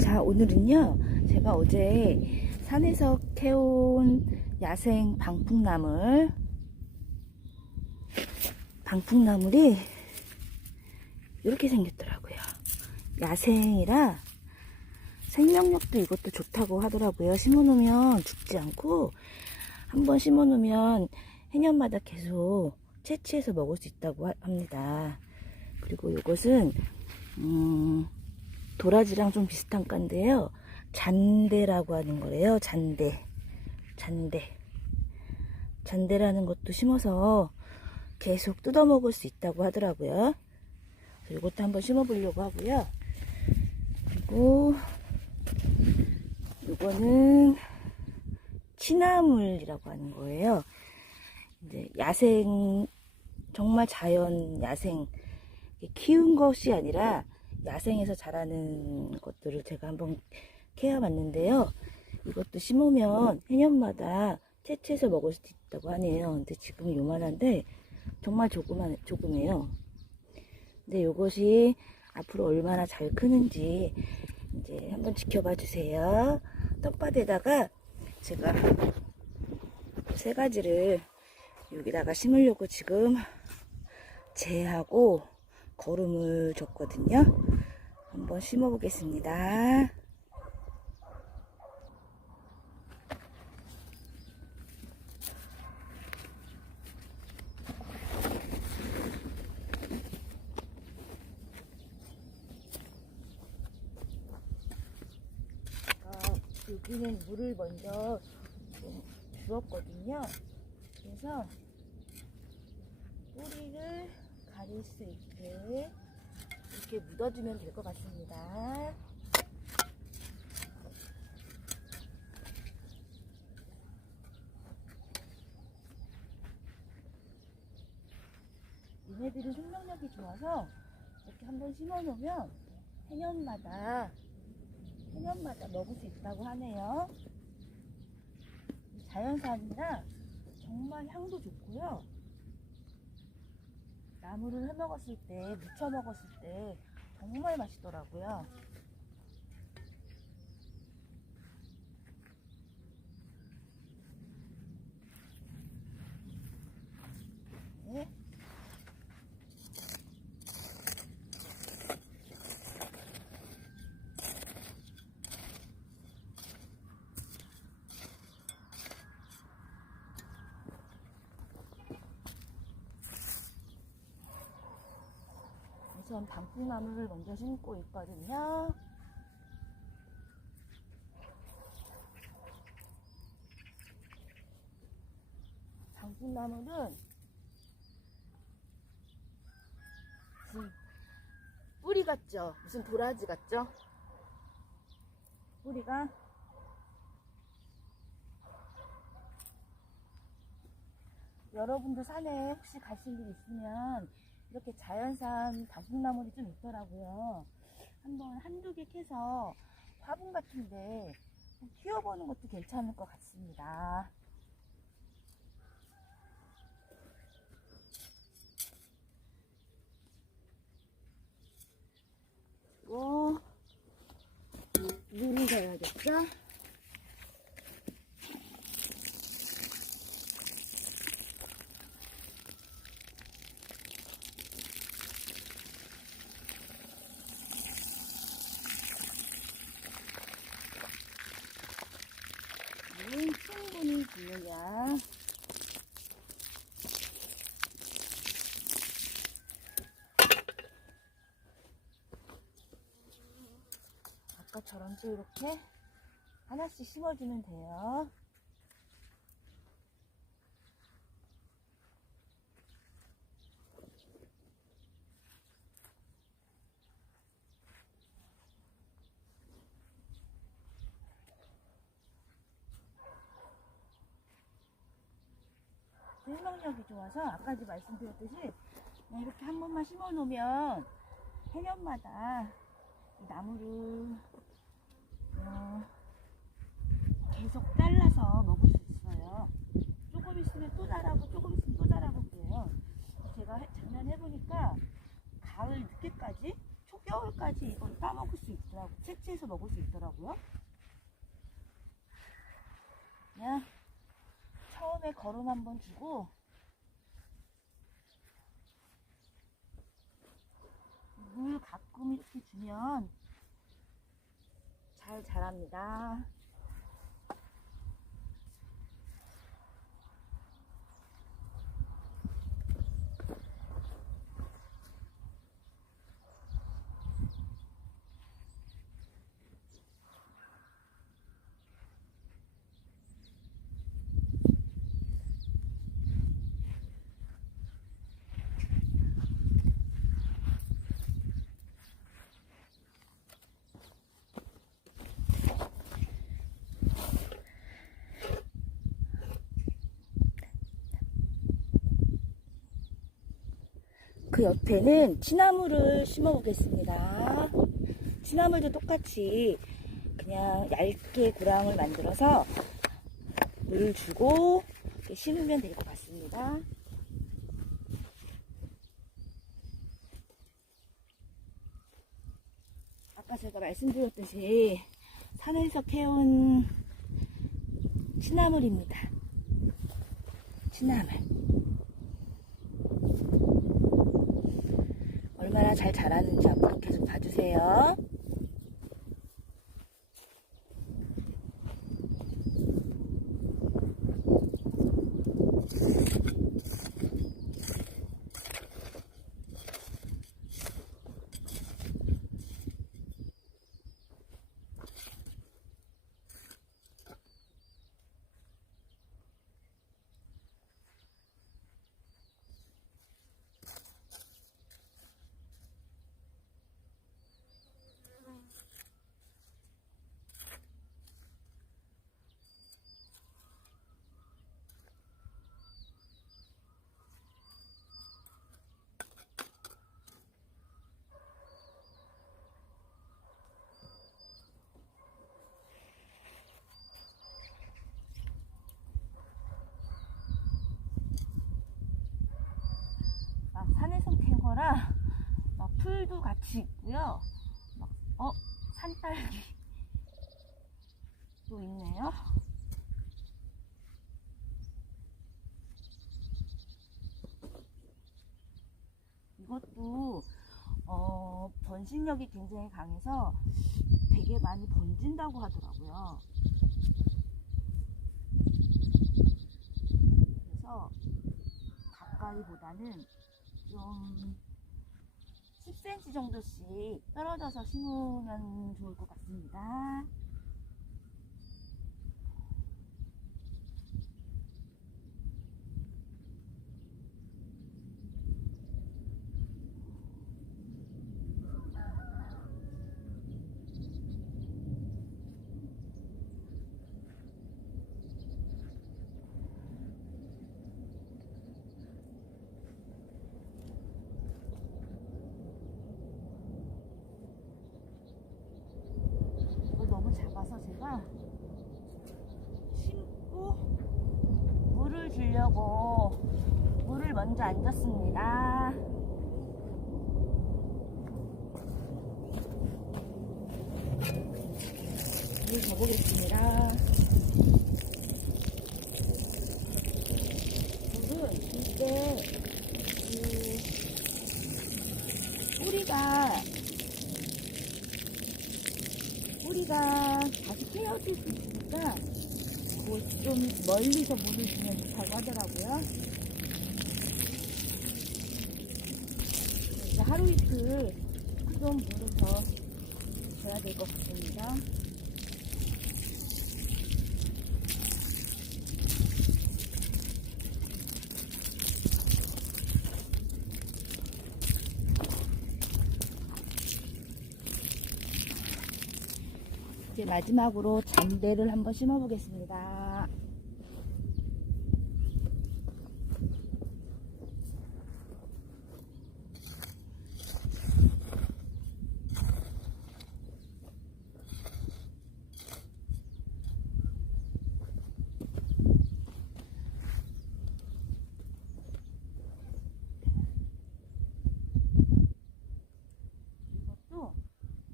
자, 오늘은요, 제가 어제 산에서 캐온 야생 방풍나물, 방풍나물이 이렇게 생겼더라고요. 야생이라 생명력도 이것도 좋다고 하더라고요. 심어놓으면 죽지 않고, 한번 심어놓으면 해년마다 계속 채취해서 먹을 수 있다고 하- 합니다. 그리고 이것은, 음, 도라지랑 좀 비슷한 건데요. 잔대라고 하는 거래요. 잔대. 잔대. 잔대라는 것도 심어서 계속 뜯어 먹을 수 있다고 하더라고요. 이것도 한번 심어 보려고 하고요. 그리고 이거는 취나물이라고 하는 거예요. 이제 야생 정말 자연 야생 키운 것이 아니라 야생에서 자라는 것들을 제가 한번 캐어봤는데요. 이것도 심으면 해년마다 채취해서 먹을 수도 있다고 하네요. 근데 지금 요만한데 정말 조그만 조그매요. 근데 이것이 앞으로 얼마나 잘 크는지 이제 한번 지켜봐 주세요. 텃밭에다가 제가 세 가지를 여기다가 심으려고 지금 재하고 거름을 줬거든요. 한번 심어 보겠습니다. 여기는 물을 먼저 좀 주었거든요. 그래서 뿌리를 가릴 수 있게 이렇게 묻어주면 될 것 같습니다. 얘네들은 생명력이 좋아서 이렇게 한번 심어 놓으면 해년마다 해년마다 먹을 수 있다고 하네요. 자연산이라 정말 향도 좋고요. 나무를 해 먹었을 때, 무쳐 먹었을 때 정말 맛있더라고요. 네. 우선 방풍나무를 먼저 심고 있거든요. 방풍나무는 무슨 뿌리 같죠? 무슨 도라지 같죠? 뿌리가 여러분들 산에 혹시 가실 일 있으면 이렇게 자연산 방풍나물이 좀 있더라고요. 한번 한두 개 캐서 화분 같은데 키워보는 것도 괜찮을 것 같습니다. 그리고 물을 줘야겠죠? 물은 충분히 주느냐 아까처럼 또 이렇게 하나씩 심어주면 돼요. 생명력이 좋아서 아까도 말씀드렸듯이 이렇게 한 번만 심어 놓으면 해년마다 이 나무를 어, 계속 잘라서 먹을 수 있어요. 조금 있으면 또 자라고 조금 있으면 또 자라고 그래요. 제가 해- 작년 해보니까 가을 늦게까지 촉 6개월까지 이걸 따먹을 수 있더라고. 채취해서 먹을 수 있더라고요. 그냥 처음에 거름 한번 주고 물 가끔 이렇게 주면 잘 자랍니다. 그 옆에는 취나물을 심어 보겠습니다. 취나물도 똑같이 그냥 얇게 고랑을 만들어서 물을 주고 심으면 될 것 같습니다. 아까 제가 말씀드렸듯이 산에서 캐온 취나물입니다. 취나물. 얼마나 잘 자라는지 앞으로 계속 봐주세요. 산에서 캔 거라 막 풀도 같이 있고요. 막, 어, 산딸기 또 있네요. 이것도 어, 번식력이 굉장히 강해서 되게 많이 번진다고 하더라고요. 그래서 가까이보다는 좀 10cm 정도씩 떨어져서 심으면 좋을 것 같습니다. 이거 너무 제가 심고 물을 주려고 물을 먼저 안 줬습니다. 물 줘보겠습니다. 물은 이게 그 뿌리가 뿌리가 다시 깨어질 수 있으니까 그좀 멀리서 물을 주면 좋다고 하더라고요. 이제 하루 이틀 좀 물을 더 줘야 될 것 같습니다. 마지막으로 잠대를 한번 심어 보겠습니다. 이것도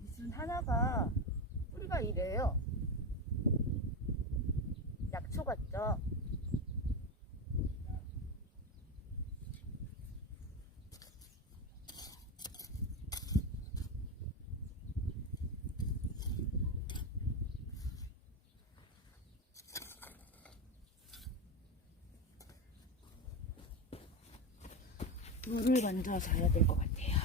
무슨 하나가 뿌리가 이래요. 같죠? 물을 먼저 줘야 될 것 같아요.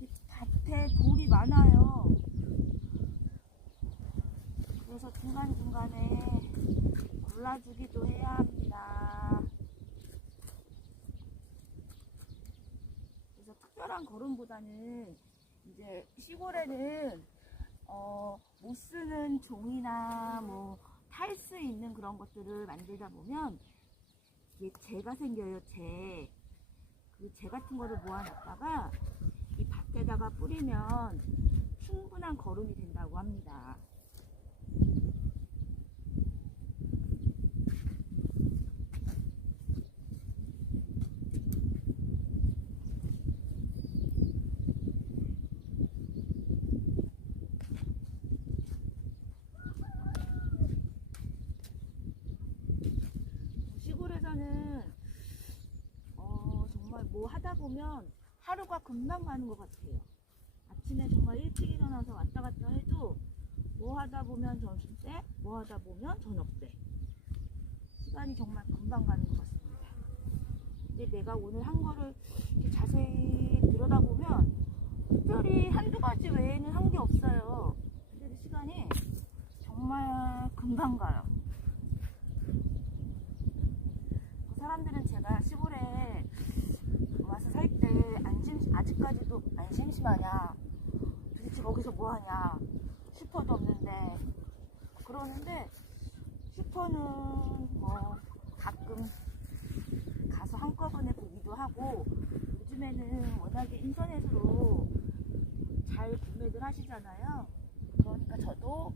이 밭에 돌이 많아요. 그래서 중간중간에 골라주기도 해야 합니다. 그래서 특별한 걸음보다는 이제 시골에는 어, 못 쓰는 종이나 뭐 탈 수 있는 그런 것들을 만들다 보면 이게 재가 생겨요, 재. 그재 같은 거를 모아놨다가 이 밭에다가 뿌리면 충분한 거름이 된다고 합니다. 시골에서는 어, 정말 뭐 하다 보면 하루가 금방 가는 것 같아요. 아침에 정말 일찍 일어나서 왔다 갔다 해도 뭐 하다 보면 점심 때, 뭐 하다 보면 저녁 때. 시간이 정말 금방 가는 것 같습니다. 근데 내가 오늘 한 거를 자세히 들여다보면 특별히 한두 가지 외에는 한 게 없어요. 근데 시간이 정말 금방 가요. 그 사람들은 제가 시골에 와서 살 때 안심 아직까지도 안 심심하냐. 도대체 거기서 뭐 하냐 슈퍼도 없는데. 그러는데 슈퍼는 뭐 가끔 가서 한꺼번에 보기도 하고 요즘에는 워낙에 인터넷으로 잘 구매들 하시잖아요. 그러니까 저도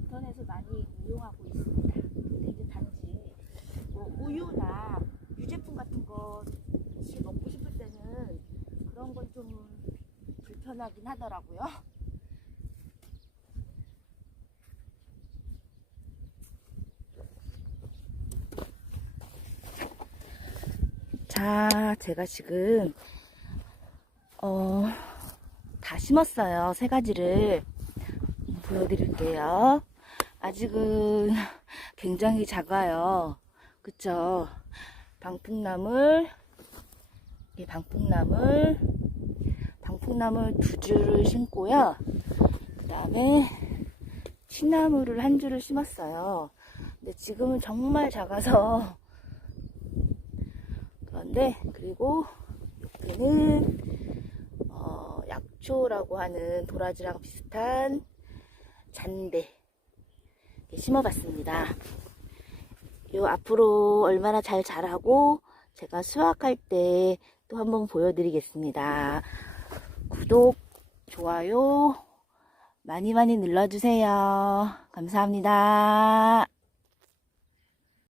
인터넷을 많이 이용하고 있습니다. 근데 단지 뭐 우유나 유제품 같은 거 혹시 먹고 싶을 때는 그런 건 좀 불편하긴 하더라고요. 자, 제가 지금 어, 다 심었어요. 세 가지를 보여드릴게요. 아직은 굉장히 작아요. 그쵸? 방풍나물, 이 방풍나물, 방풍나물 두 줄을 심고요. 그 다음에 취나물을 한 줄을 심었어요. 근데 지금은 정말 작아서 그런데 그리고 여기는 어, 약초라고 하는 도라지랑 비슷한 잔대 심어봤습니다. 요 앞으로 얼마나 잘 자라고 제가 수확할 때 또 한번 보여드리겠습니다. 구독, 좋아요 많이 많이 눌러주세요. 감사합니다.